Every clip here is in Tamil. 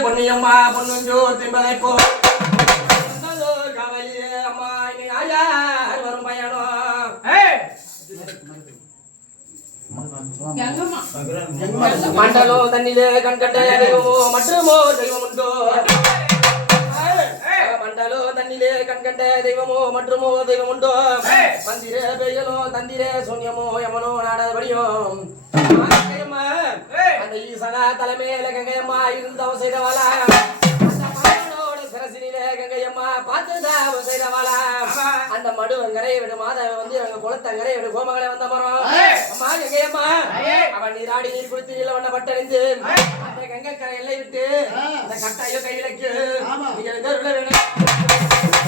பொன்னியம்மா பொன்னுஞ்சோ திம்பதை போ கவலியே அம்மா இனி யார் வரும் பயணம் மண்டலோ தண்ணிலே கண்கண்ட தெய்வமோ மற்றுமோ தெய்வம் உண்டோ மண்டலோ தண்ணிலே கண்கண்ட தெய்வமோ மற்றுமோ தெய்வம் உண்டோ மந்திர பெயலோ தந்திர சூன்யமோ யமனோ நாடபடியோ அந்த ஈசனா தலைமையில கங்கையம்மா இருந்தவ செய்தவாளா சரசினிலே கங்கையம்மா பார்த்துதான் செய்தவாளா அந்த மடுவங்கரை விடு மாதவ வந்து எங்க குளத்தங்கரை விடு கோமகளை வந்த மரம் அம்மா கங்கையம்மா அவன் நீராடி நீர் குளித்து நீல பட்டறிந்து அந்த கங்கை கரை எல்லை விட்டு அந்த கட்டாயோ கையிலக்கு நீங்க வேணும்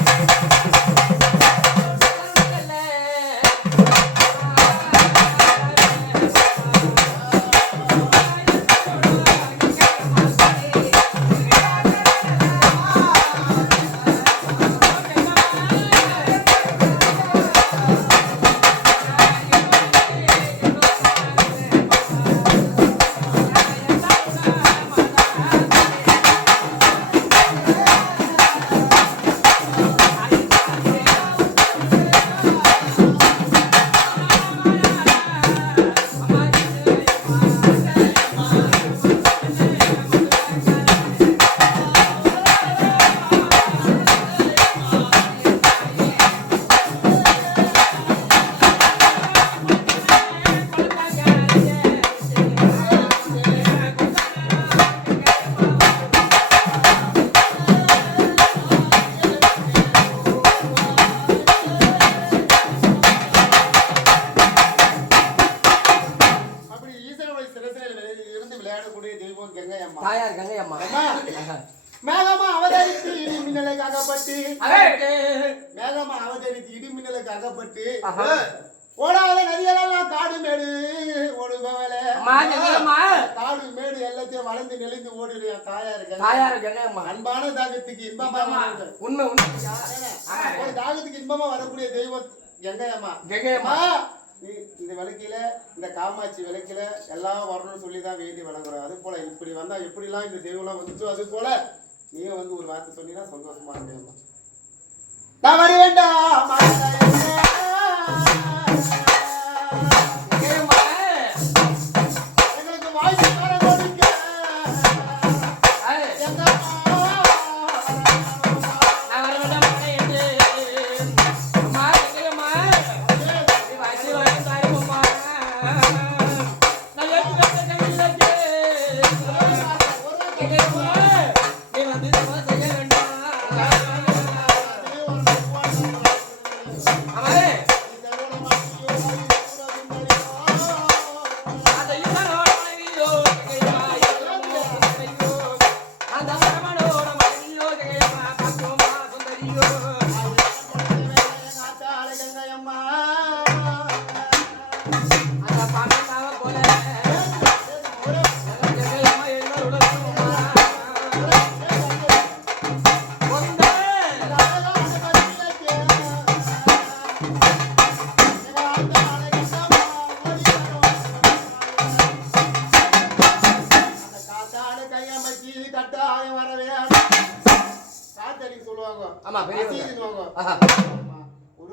தாயார் கங்கையம்மா மேகமா அவதரித்து இடி மின்னலுக்கு அகப்பட்டு மேகமா அவதரித்து இடி மின்னலுக்கு அகப்பட்டு ஓடாத நதிகளெல்லாம் காடு மேடு ஓடுபவளே காடு மேடு எல்லாத்தையும் வளர்ந்து நெளிந்து ஓடிடுற தாயார் கங்கையம்மா அன்பான தாகத்துக்கு இன்பமா உண்மை ஒரு தாகத்துக்கு இன்பமா வரக்கூடிய தெய்வம் கங்கையம்மா இந்த விளக்கில இந்த காமாட்சி விளக்கில எல்லாம் வரணும்னு சொல்லிதான் வேண்டி வணங்குறோம். அது போல இப்படி வந்தா எப்படிலாம் இந்த தெய்வம்லாம் வந்துச்சோ அது போல நீங்க வந்து ஒரு வார்த்தை சொன்னீங்கன்னா சந்தோஷமா இருக்கேன். நான் வர வேண்டாம் எங்களுக்கு வாய்ப்பு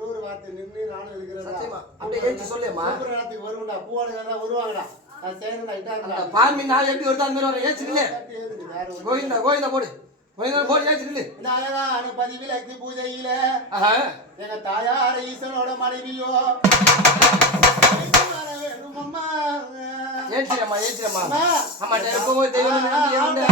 ஒரு வார்த்தை நின்று நானும் இருக்கிறேன் வருவா பூவாடுறா வருவாங்கடா நான் செய்யறேன்டா இட்டா பாம்பி நான் எப்படி வருதா அந்த மாதிரி ஏச்சிருக்கே கோவிந்தா கோவிந்தா போடு கோவிந்தா போடு ஏச்சிருக்கே இந்த அழகான பதிவில் அக்னி பூஜையில எங்க தாயார் ஈசனோட மனைவியோ வேணுமம்மா ஏச்சிரம்மா ஏச்சிரம்மா அம்மா எப்போ தெய்வம்